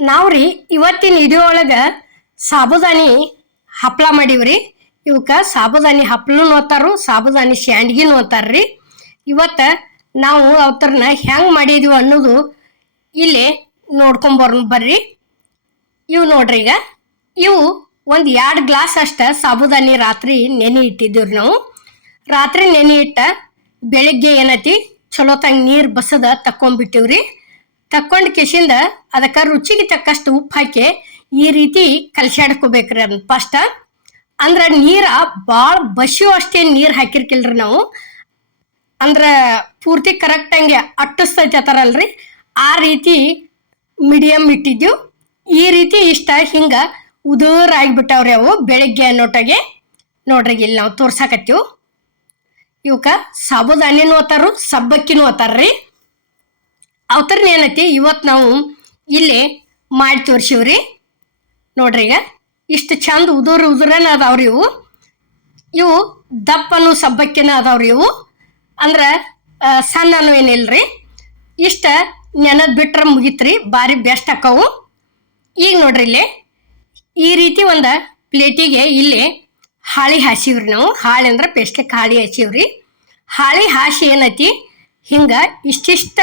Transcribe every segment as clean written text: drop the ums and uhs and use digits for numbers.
ನಾವ್ರಿ ಇವತ್ತಿನ ವಿಡಿಯೋ ಒಳಗ ಸಾಬುದಾನಿ ಹಪ್ಳ ಮಾಡೀವ್ರಿ. ಇವಕ್ಕ ಸಾಬುದಾನಿ ಹಪ್ಳನು ಅಂತಾರು, ಸಾಬುದಾನಿ ಸ್ಯಾಂಡ್ಗಿನು ಅಂತಾರ್ರಿ. ಇವತ್ತ ನಾವು ಅವತ್ತರನ್ನ ಹೆಂಗ್ ಮಾಡಿದ್ವಿ ಅನ್ನೋದು ಇಲ್ಲಿ ನೋಡ್ಕೊಂಬರ್ ಬರ್ರಿ. ಇವು ನೋಡ್ರಿ, ಈಗ ಇವು ಒಂದು 2 ಗ್ಲಾಸ್ ಅಷ್ಟ ಸಾಬುದಾನಿ ರಾತ್ರಿ ನೆನೆ ಇಟ್ಟಿದ್ದೀವ್ರಿ. ನಾವು ರಾತ್ರಿ ನೆನೆ ಇಟ್ಟ ಬೆಳಿಗ್ಗೆ ಏನೈತಿ ಚಲೋ ತಂಗ ನೀರು ಬಸದ ತಕ್ಕೊಂಡ್ಬಿಟ್ಟಿವ್ರಿ. ತಕ್ಕೊಂಡ್ ಕಿಶಿಂದ ಅದಕ್ಕೆ ರುಚಿಗೆ ತಕ್ಕಷ್ಟು ಉಪ್ಪು ಹಾಕಿ ಈ ರೀತಿ ಕಲ್ಸಾಡ್ಕೋಬೇಕ್ರಿ. ಅದನ್ನ ಫಸ್ಟ್ ಅಂದ್ರ ನೀರ ಭಾಳ ಬಸಿಯೋ ಅಷ್ಟೇ ನೀರು ಹಾಕಿರ್ಕಿಲ್ರಿ ನಾವು. ಅಂದ್ರ ಪೂರ್ತಿ ಕರೆಕ್ಟ್ ಹಂಗೆ ಅಟ್ಟಿಸ್ತೈತಿ ಅತ್ತಾರಲ್ರಿ, ಆ ರೀತಿ ಮೀಡಿಯಮ್ ಇಟ್ಟಿದ್ವು. ಈ ರೀತಿ ಇಷ್ಟ ಹಿಂಗ ಉದುರ್ ಆಗಿಬಿಟ್ಟವ್ರಿ ಅವು ಬೆಳಿಗ್ಗೆ ಅನ್ನೋಟಾಗೆ. ನೋಡ್ರಿ ಇಲ್ಲಿ ನಾವು ತೋರ್ಸಾಕತ್ತೀವಿ. ಇವಕ್ಕ ಸಾಬುದಾನಿನೂ ಅತ್ತಾರು, ಸಬ್ಬಕ್ಕಿನೂ ಅತ್ತಾರ್ರಿ. ಅವತರನ ಏನೈತಿ ಇವತ್ತು ನಾವು ಇಲ್ಲಿ ಮಾಡಿ ತೋರ್ಸಿವ್ರಿ. ನೋಡ್ರಿ, ಈಗ ಇಷ್ಟು ಚಂದ ಉದುರನ ಅದಾವ್ರಿ ಇವು. ಇವು ದಪ್ಪನು ಸಬ್ಬಕ್ಕಿನ ಅದಾವ್ರಿ ಇವು. ಅಂದ್ರೆ ಸಣ್ಣನು ಏನಿಲ್ರಿ. ಇಷ್ಟ ನೆನದ್ ಬಿಟ್ರೆ ಮುಗಿತ್ರಿ, ಭಾರಿ ಬೆಸ್ಟ್ ಆಕ್ಕವು. ಈಗ ನೋಡ್ರಿ ಇಲ್ಲಿ ಈ ರೀತಿ ಒಂದು ಪ್ಲೇಟಿಗೆ ಇಲ್ಲಿ ಹಾಳಿ ಹಾಸಿವ್ರಿ ನಾವು. ಹಾಳಿ ಅಂದ್ರೆ ಪೇಸ್ಟ್ಲಿಕ್ಕೆ ಹಾಳಿ ಹಾಸಿವ್ರಿ. ಹಾಳಿ ಹಾಸಿ ಏನೈತಿ ಹಿಂಗ ಇಷ್ಟಿಷ್ಟ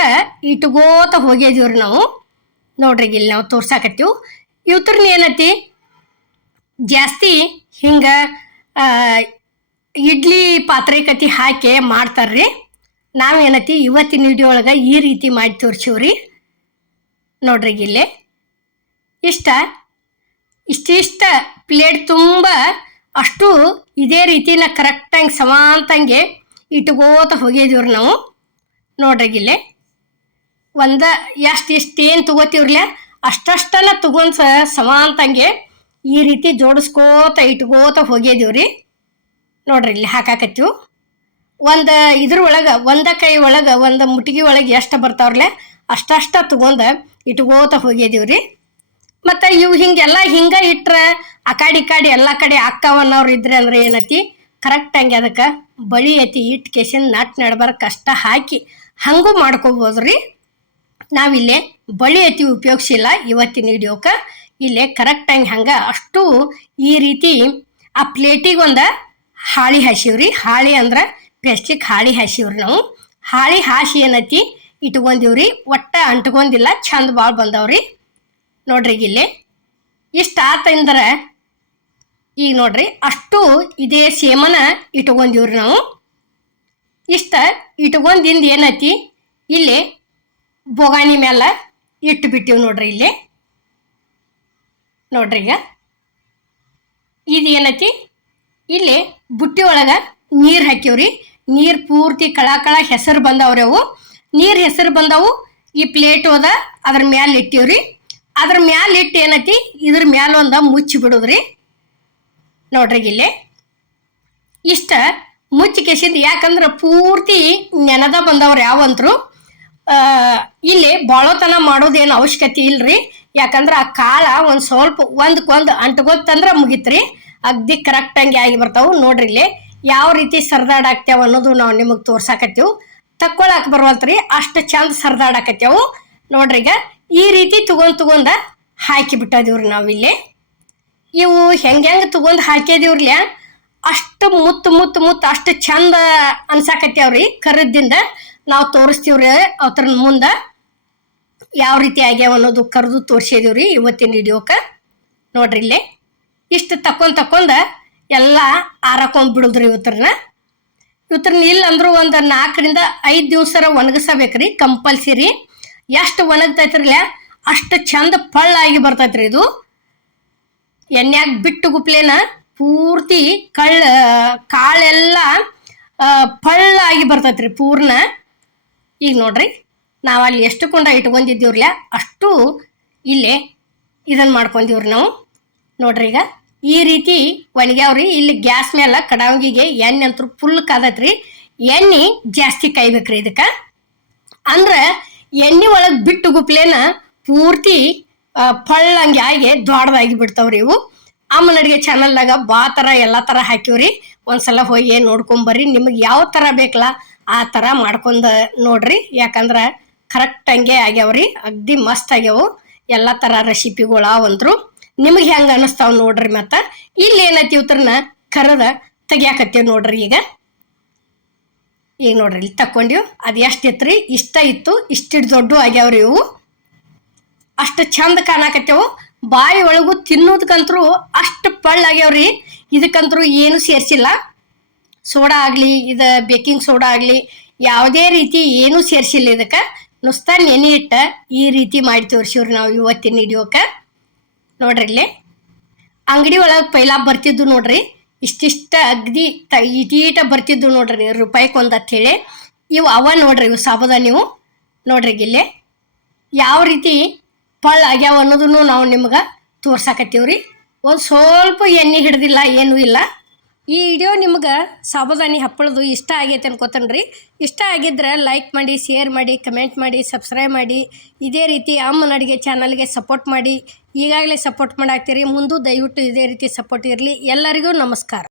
ಇಟ್ಕೋತ ಹೋಗಿದೀವ್ರಿ ನಾವು. ನೋಡ್ರಿ ಇಲ್ಲಿ ನಾವು ತೋರ್ಸಾಕತ್ತೀವಿ. ಇವತ್ರನ್ನ ಏನೈತಿ ಜಾಸ್ತಿ ಹಿಂಗ ಇಡ್ಲಿ ಪಾತ್ರೆ ಕತಿ ಹಾಕಿ ಮಾಡ್ತಾರ್ರಿ. ನಾವೇನೈತಿ ಇವತ್ತಿನ ವಿಡಿಯೋ ಒಳಗೆ ಈ ರೀತಿ ಮಾಡಿ ತೋರ್ಸಿವ್ರಿ. ನೋಡ್ರಿ ಇಲ್ಲಿ ಇಷ್ಟಿಷ್ಟ ಪ್ಲೇಟ್ ತುಂಬ ಅಷ್ಟು ಇದೇ ರೀತಿನ ಕರೆಕ್ಟಾಗಿ ಸಮಾಂತಂಗೆ ಇಟ್ಕೋತ ಹೋಗಿದೀವ್ರಿ ನಾವು. ನೋಡ್ರಿ ಇಲ್ಲಿ ಎಷ್ಟೇನು ತಗೋತೀವ್ರಲ್ಲ ಅಷ್ಟಷ್ಟನ್ನ ತಗೊಂಡ್ ಸಮಾಂತಂಗೆ ಈ ರೀತಿ ಜೋಡಿಸ್ಕೋತ ಇಟ್ಕೋತ ಹೋಗಿದೀವ್ರಿ. ನೋಡ್ರಿ ಇಲ್ಲಿ ಹಾಕಾಕತ್ತೀವಿ. ಒಂದು ಇದ್ರ ಒಳಗೆ ಒಂದ ಕೈ ಒಳಗೆ ಒಂದು ಮುಟ್ಟಿಗೆ ಒಳಗೆ ಎಷ್ಟು ಬರ್ತಾವ್ರಲ್ಲ ಅಷ್ಟಷ್ಟ ತಗೊಂಡ ಇಟ್ಕೋತ ಹೋಗಿದೀವ್ರಿ. ಮತ್ತು ಇವು ಹಿಂಗೆಲ್ಲ ಹಿಂಗೆ ಇಟ್ರೆ ಆ ಕಾಡಿ ಎಲ್ಲ ಕಡೆ ಅಕ್ಕವನ್ನವ್ರು ಇದ್ರೆ ಅಂದ್ರೆ ಏನತಿ ಕರೆಕ್ಟಂಗೆ ಅದಕ್ಕೆ ಬಳಿ ಐತಿ ಇಟ್ಟು ಕೆಸಿನ ನಟ್ ನಡ್ಬಾರ ಕಷ್ಟ ಹಾಕಿ ಹಂಗೂ ಮಾಡ್ಕೋಬೋದ್ರಿ. ನಾವಿಲ್ಲೇ ಬಳಿ ಐತಿ ಉಪಯೋಗಿಸಿಲ್ಲ ಇವತ್ತಿನ ಹಿಡಿಯೋಕೆ. ಇಲ್ಲೇ ಕರೆಕ್ಟಾಗಿ ಹಂಗೆ ಅಷ್ಟು ಈ ರೀತಿ ಆ ಪ್ಲೇಟಿಗೆ ಒಂದು ಹಾಳಿ ಹಾಸಿವ್ರಿ. ಹಾಳಿ ಅಂದ್ರೆ ಪ್ಲಾಸ್ಟಿಕ್ ಹಾಳಿ ಹಾಸಿವ್ರಿ ನಾವು. ಹಾಳಿ ಹಾಸಿ ಏನೈತಿ ಇಟ್ಕೊಂಡಿವ್ರಿ. ಒಟ್ಟ ಅಂಟ್ಕೊಂಡಿಲ್ಲ, ಚಂದ ಭಾಳ ಬಂದವ್ರಿ. ನೋಡ್ರಿ ಇಲ್ಲಿ ಇಷ್ಟ ಆತಂದ್ರೆ ಈಗ ನೋಡ್ರಿ ಅಷ್ಟು ಇದೇ ಸೇಮನ ಇಟ್ಕೊಂಡಿವ್ರಿ ನಾವು. ಇಷ್ಟ ಇಟ್ಕೊಂಡಿಂದ ಏನೈತಿ ಇಲ್ಲಿ ಬೊಗಾನಿ ಮೇಲೆ ಇಟ್ಟು ಬಿಟ್ಟಿವಿ. ನೋಡ್ರಿ ಇಲ್ಲಿ ನೋಡ್ರಿ, ಈಗ ಇದು ಏನೈತಿ ಇಲ್ಲಿ ಬುಟ್ಟಿ ಒಳಗೆ ನೀರು ಹಾಕಿವ್ರಿ. ನೀರು ಪೂರ್ತಿ ಕಳ ಹೆಸರು ಬಂದವ್ರಿ ಅವು. ನೀರು ಹೆಸರು ಬಂದವು. ಈ ಪ್ಲೇಟ್ ಹೋದ ಅದ್ರ ಮ್ಯಾಲೆ ಇಟ್ಟಿವ್ರಿ. ಅದ್ರ ಮ್ಯಾಲೆ ಇಟ್ಟು ಏನೈತಿ ಇದ್ರ ಮ್ಯಾಲ ಒಂದು ಮುಚ್ಚಿ ಬಿಡುದ್ರಿ. ನೋಡ್ರಿ ಇಲ್ಲಿ ಇಷ್ಟ ಮುಚ್ಚಿ ಕೆಸಿದ್, ಯಾಕಂದ್ರೆ ಪೂರ್ತಿ ನೆನದ ಬಂದವ್ರು ಯಾವಂತ್ರು ಇಲ್ಲಿ ಬಾಳೋತನ ಮಾಡೋದೇನು ಅವಶ್ಯಕತೆ ಇಲ್ರಿ. ಯಾಕಂದ್ರೆ ಆ ಕಾಳ ಒಂದು ಸ್ವಲ್ಪ ಒಂದಕ್ಕೊಂದು ಅಂಟ್ಕೊತಂದ್ರೆ ಮುಗಿತ್ರಿ, ಅಗ್ದಿ ಕರೆಕ್ಟಂಗೆ ಆಗಿ ಬರ್ತಾವು. ನೋಡ್ರಿ ಇಲ್ಲಿ ಯಾವ ರೀತಿ ಸರ್ದಾಡಾಕ್ತೇವ ಅನ್ನೋದು ನಾವು ನಿಮಗೆ ತೋರ್ಸಾಕತ್ತೀವಿ. ತಕ್ಕೊಳಕ್ ಬರುವಲ್ತ್ರಿ, ಅಷ್ಟು ಚಂದ ಸರ್ದಾಡಾಕತ್ತೇವು. ನೋಡ್ರಿ, ಈಗ ಈ ರೀತಿ ತಗೊಂಡ ಹಾಕಿ ಬಿಟ್ಟದಿವ್ರಿ ನಾವಿಲ್ಲಿ. ಇವು ಹೆಂಗೆ ತಗೊಂಡ್ ಹಾಕಿದೀವ್ರಲ್ಲ ಅಷ್ಟು ಮುತ್ತು ಅಷ್ಟು ಚಂದ ಅನ್ಸಾಕತ್ಯಾವ್ರಿ. ಕರದಿಂದ ನಾವು ತೋರಿಸ್ತೀವ್ರಿ ಅವತ್ರ ಮುಂದೆ ಯಾವ ರೀತಿ ಆಗ್ಯಾವ ಅನ್ನೋದು ಕರೆದು ತೋರಿಸಿದೀವ್ರಿ ಇವತ್ತಿನ ವಿಡಿಯೋಕ್ಕೆ. ನೋಡ್ರಿ ಇಲ್ಲಿ ಇಷ್ಟು ತಕೊಂಡ ಎಲ್ಲ ಆರಾಕೊಂಡ್ಬಿಡುದ್ರಿ. ಇವತ್ರನ್ನ ಇಲ್ಲ ಅಂದ್ರೂ ಒಂದು 4 ರಿಂದ 5 ದಿವಸ ಒಣಗಿಸಬೇಕ್ರಿ ಕಂಪಲ್ಸರಿ. ಎಷ್ಟು ಒಣಗ್ತೈತ್ರಲ್ಲ ಅಷ್ಟು ಚಂದ ಪಳ್ಳಾಗಿ ಬರ್ತೈತ್ರಿ. ಇದು ಎಣ್ಣೆಯಾಗ ಬಿಟ್ಟು ಗುಪ್ಲೇನ ಪೂರ್ತಿ ಕಾಳೆಲ್ಲ ಪಳ್ಳಾಗಿ ಬರ್ತೈತ್ರಿ ಪೂರ್ಣ. ಈಗ ನೋಡ್ರಿ ನಾವು ಅಲ್ಲಿ ಎಷ್ಟು ಕೊಂಡ ಇಟ್ಕೊಂಡಿದ್ದೀವ್ರಲ್ಲ ಅಷ್ಟು ಇಲ್ಲೇ ಇದನ್ನ ಮಾಡ್ಕೊಂಡಿವ್ರಿ ನಾವು. ನೋಡ್ರಿ, ಈಗ ಈ ರೀತಿ ಒಣಗ್ಯಾವ್ರಿ. ಇಲ್ಲಿ ಗ್ಯಾಸ್ ಮೇಲೆ ಕಡಾವಂಗಿಗೆ ಎಣ್ಣೆ ಅಂತೂ ಫುಲ್ ಕಾದತ್ರಿ. ಎಣ್ಣೆ ಜಾಸ್ತಿ ಕಾಯ್ಬೇಕ್ರಿ ಇದಕ್ಕೆ. ಅಂದ್ರೆ ಎಣ್ಣೆ ಒಳಗೆ ಬಿಟ್ಟು ಗುಪ್ಲೇನ ಪೂರ್ತಿ ಪಳ್ಳಂಗೆ ಆಗಿ ದೊಡ್ಡದಾಗಿ ಬಿಡ್ತಾವ್ರಿ ಇವು. ಅಮ್ಮನ ಅಡುಗೆ ಚಾನಲ್ದಾಗ ಥರ ಎಲ್ಲ ಥರ ಹಾಕಿವ್ರಿ. ಒಂದ್ಸಲ ಹೋಗಿ ನೋಡ್ಕೊಂಬರ್ರಿ. ನಿಮಗೆ ಯಾವ ಥರ ಬೇಕಲ್ಲ ಆ ಥರ ಮಾಡ್ಕೊಂಡು ನೋಡ್ರಿ. ಯಾಕಂದ್ರೆ ಕರೆಕ್ಟ್ ಹಂಗೆ ಆಗ್ಯಾವ್ರಿ, ಅಗ್ದಿ ಮಸ್ತ್ ಆಗ್ಯಾವು. ಎಲ್ಲ ಥರ ರೆಸಿಪಿಗಳು ಅವಂದ್ರು ನಿಮಗೆ ಹೆಂಗೆ ಅನ್ನಿಸ್ತಾವ ನೋಡ್ರಿ. ಮತ್ತು ಇಲ್ಲಿ ಏನೈತಿ ಇವ್ರನ್ನ ಕರದ ತೆಗಿಯಾಕತ್ತೇವ್ ನೋಡ್ರಿ. ಈಗ ನೋಡ್ರಿ ಇಲ್ಲಿ ತಕ್ಕೊಂಡಿವ್. ಅದು ಎಷ್ಟು ಇತ್ತು ರೀ, ಇಷ್ಟ ಇತ್ತು. ಇಷ್ಟಿಟ್ಟು ದೊಡ್ಡ ಆಗ್ಯಾವ್ರಿ ಇವು. ಅಷ್ಟು ಚಂದ ಕಾಣಕತ್ತೇವು. ಬಾಯಿ ಒಳಗು ತಿನ್ನೋದಕ್ಕಂತರೂ ಅಷ್ಟು ಪಳ್ಳಾಗ್ಯಾವ್ರಿ. ಇದಕ್ಕಂತರೂ ಏನು ಸೇರಿಸಿಲ್ಲ. ಸೋಡಾ ಆಗಲಿ, ಇದು ಬೇಕಿಂಗ್ ಸೋಡಾ ಆಗಲಿ, ಯಾವುದೇ ರೀತಿ ಏನೂ ಸೇರಿಸಿಲ್ಲ. ಇದಕ್ಕೆ ನುಸ್ತ ನೆನೆ ಇಟ್ಟ ಈ ರೀತಿ ಮಾಡಿ ತೋರಿಸಿವ್ರಿ ನಾವು ಇವತ್ತಿನ ಹಿಡಿಯೋಕೆ. ನೋಡ್ರಿ ಇಲ್ಲಿ ಅಂಗಡಿ ಒಳಗೆ ಪೈಲಾ ಬರ್ತಿದ್ದು ನೋಡ್ರಿ, ಇಷ್ಟಿಷ್ಟ ಅಗ್ದಿ ಇಟೀಟ ಬರ್ತಿದ್ದು ನೋಡ್ರಿ, ರೂಪಾಯಿಗೊಂದು ಅಂತ ಹೇಳಿ. ಇವು ಅವ ನೋಡ್ರಿ, ಇವು ಸಾಬುದಾನಿವು ನೋಡ್ರಿ. ಇಲ್ಲಿ ಯಾವ ರೀತಿ ಪಳ್ಳ ಆಗ್ಯಾವ ಅನ್ನೋದನ್ನು ನಾವು ನಿಮ್ಗೆ ತೋರ್ಸಾಕತ್ತೀವ್ರಿ. ಒಂದು ಸ್ವಲ್ಪ ಎಣ್ಣೆ ಹಿಡ್ದಿಲ್ಲ, ಏನೂ ಇಲ್ಲ. ಈ ವಿಡಿಯೋ ನಿಮ್ಗೆ ಸಾಬುದಾನಿ ಹಪ್ಪಳದು ಇಷ್ಟ ಆಗೈತೆ ಅನ್ಕೋತನ್ರಿ. ಇಷ್ಟ ಆಗಿದ್ರೆ ಲೈಕ್ ಮಾಡಿ, ಶೇರ್ ಮಾಡಿ, ಕಮೆಂಟ್ ಮಾಡಿ, ಸಬ್ಸ್ಕ್ರೈಬ್ ಮಾಡಿ. ಇದೇ ರೀತಿ ಅಮ್ಮನ ಅಡುಗೆ ಚಾನಲ್ಗೆ ಸಪೋರ್ಟ್ ಮಾಡಿ. ಈಗಾಗಲೇ ಸಪೋರ್ಟ್ ಮಾಡಾಕ್ತೀರಿ, ಮುಂದೂ ದಯವಿಟ್ಟು ಇದೇ ರೀತಿ ಸಪೋರ್ಟ್ ಇರಲಿ. ಎಲ್ಲರಿಗೂ ನಮಸ್ಕಾರ.